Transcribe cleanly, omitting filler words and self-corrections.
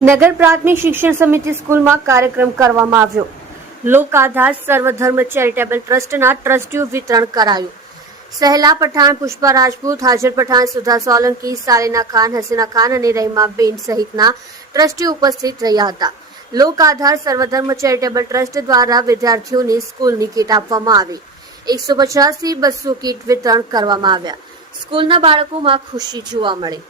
નગર પ્રાથમિક શિક્ષણ સમિતિ સ્કૂલમાં કાર્યક્રમ કરવામાં આવ્યો. લોક આધાર સર્વધર્મ ચેરિટેબલ ટ્રસ્ટના ટ્રસ્ટીઓ વિતરણ કરાયું. સહેલા પઠાણ, પુષ્પા રાજપૂત, હાજર પઠાણ, સુધા સોલંકી, સાલિના ખાન, હસીના ખાન અને રહીમાબેન સહિતના ટ્રસ્ટીઓ ઉપસ્થિત રહ્યા હતા. લોક આધાર સર્વધર્મ ચેરિટેબલ ટ્રસ્ટ દ્વારા વિદ્યાર્થીઓને સ્કૂલની કીટ આપવામાં આવી. 150 થી 200 કીટ વિતરણ કરવામાં આવ્યા. સ્કૂલના બાળકોમાં ખુશી જોવા મળી.